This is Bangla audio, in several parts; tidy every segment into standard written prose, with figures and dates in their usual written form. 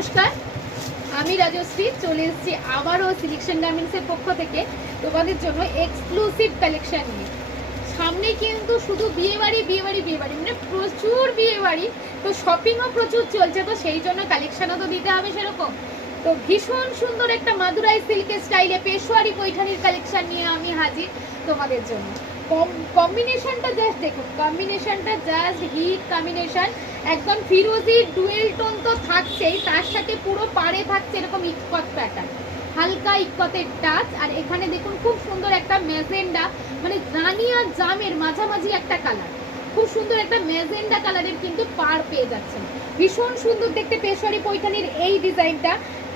নমস্কার, আমি রাজশ্রী চলে এসেছি আবারও সিলেকশন গার্মেন্টসের পক্ষ থেকে তোমাদের জন্য এক্সক্লুসিভ কালেকশন নিয়ে। সামনে কিন্তু শুধু বিয়েবাড়ি মানে প্রচুর বিয়েবাড়ি, তো শপিংও প্রচুর চলছে, তো সেই জন্য কালেকশনও তো দিতে হবে সেরকম। তো ভীষণ সুন্দর একটা মাদুরাই সিল্কের স্টাইলে পেশোয়ারি পৈঠানির কালেকশন নিয়ে আমি হাজির তোমাদের জন্য। কম্বিনেশনটা জাস্ট দেখুন, কম্বিনেশনটা জাস্ট হিট কম্বিনেশন, একদম ফিরোজি ডুয়েল টোন তো থাকছেই, তার সাথে পুরো পাড়ে থাকছে এরকম ইকত প্যাটার্ন, হালকা ইকতের টাচ। আর এখানে দেখুন খুব সুন্দর একটা ম্যাজেন্ডা, মানে রানি আর জামের মাঝামাঝি একটা কালার, খুব সুন্দর একটা ম্যাজেন্ডা কালারের কিন্তু পাড় পেয়ে যাচ্ছেন। ভীষণ সুন্দর দেখতে পেশোয়ারি পৈঠানির এই ডিজাইনটা,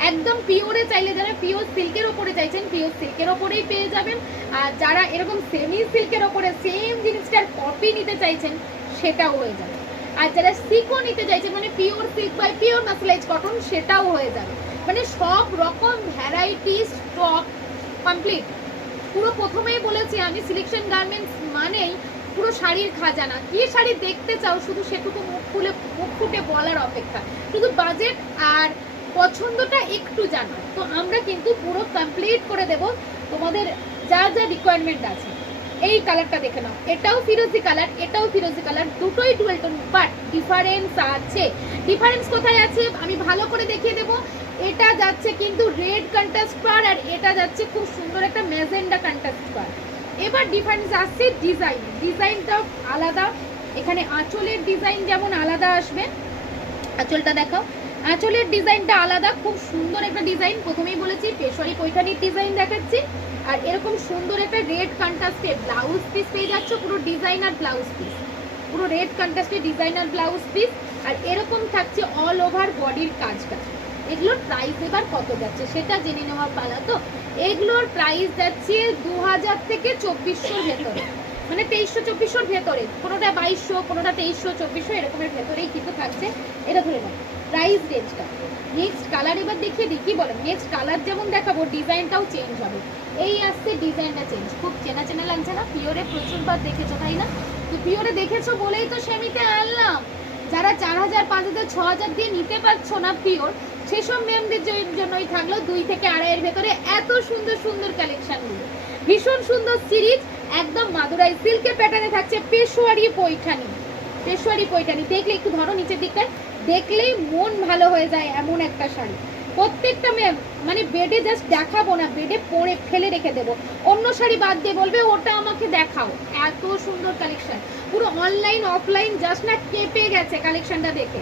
একদম পিওরে চাইলে যারা পিওর সিল্কের ওপরে চাইছেন পিওর সিল্কের ওপরেই পেয়ে যাবেন, আর যারা এরকম সেমি সিল্কের ওপরে সেম জিনিসটার কপি নিতে চাইছেন সেটাও হয়ে যাবে, আর যারা সিকো নিতে চাইছেন মানে pure silk by pure mercerised cotton সেটাও হয়ে যাবে। মানে সব রকম ভ্যারাইটি স্টক কমপ্লিট। পুরো প্রথমেই বলেছি আমি সিলেকশন গার্মেন্টস মানেই পুরো শাড়ির খাজানা, কি শাড়ি দেখতে চাও শুধু সেটুকু মুখ ফুটে বলার অপেক্ষা, শুধু বাজেট আর পছন্দটা একটু জানো, তো আমরা কিন্তু পুরো কমপ্লিট করে দেব তোমাদের যা যা রিকোয়ারমেন্ট আছে। এই কালারটা দেখে নাও, এটাও ফিরোজি কালার, এটাও ফিরোজি কালার, দুটোই ডুয়েল টোন, বাট ডিফারেন্স আছে। ডিফারেন্স কোথায় আছে আমি ভালো করে দেখিয়ে দেবো। এটা যাচ্ছে কিন্তু রেড কন্ট্রাস্ট পার, আর এটা যাচ্ছে খুব সুন্দর একটা ম্যাজেন্ডা কন্ট্রাস্ট পার। এবার ডিফারেন্স আসছে ডিজাইনটাও আলাদা। এখানে আঁচলের ডিজাইন যেমন আলাদা আসবে, আঁচলটা দেখাও, আঁচলের ডিজাইনটা আলাদা, খুব সুন্দর একটা ডিজাইন। প্রথমেই বলেছি পেশোয়ারি পৈঠানির ডিজাইন দেখাচ্ছি, আর এরকম সুন্দর একটা রেড কন্ট্রাস্টে ব্লাউজ পিস পেয়ে যাচ্ছ, পুরো ডিজাইনার ব্লাউজ পিস, পুরো রেড কন্ট্রাস্টে ডিজাইনার ব্লাউজ পিস, আর এরকম থাকছে অল ওভার বডির কাজটা। এগুলোর প্রাইস এবার কত যাচ্ছে সেটা জেনে নেওয়ার পালা। তো এগুলোর প্রাইস যাচ্ছে 2000 থেকে 2400 ভেতরে, মানে 2300-2400 ভেতরে, কোনোটা 2200, কোনোটা 2300-2400 এরকমের ভেতরেই কিন্তু থাকছে। এটা ধরে নাও প্রাইস রেঞ্জটা। নেক্সট কালার এবার দেখিয়ে দিই, কি বলেন? নেক্সট কালার যেমন দেখাবো ডিজাইনটাও চেঞ্জ হবে। এই আসছে ডিজাইনটা চেঞ্জ, খুব চেনা চেনা লাগছে না? পিওরে প্রচুরবার দেখেছো তাই না? তো পিওরে দেখেছো বলেই তো সেমিতে আনলাম। যারা 4000, 5000, 6000 দিয়ে নিতে পারছো না পিওর, সেসব ম্যামদের জন্যই থাকলো 2 থেকে 2.5 ভেতরে এত সুন্দর সুন্দর কালেকশনগুলো। ভীষণ সুন্দর সিরিজ, একদম মাদুরাই সিল্কের প্যাটার্নে থাকছে পেশোয়ারি পৈঠানি। পেশোয়ারি পৈঠানি দেখলে একটু ধরো নিচের দিকটায়, দেখলেই মন ভালো হয়ে যায় এমন একটা শাড়ি। প্রত্যেকটা ম্যাম মানে বেডে জাস্ট দেখাবো না, বেডে পরে ফেলে রেখে দেবো, অন্য শাড়ি বাদ দিয়ে বলবে ওটা আমাকে দেখাও। এত সুন্দর কালেকশন, পুরো অনলাইন অফলাইন জাস্ট না কেঁপে গেছে কালেকশনটা দেখে।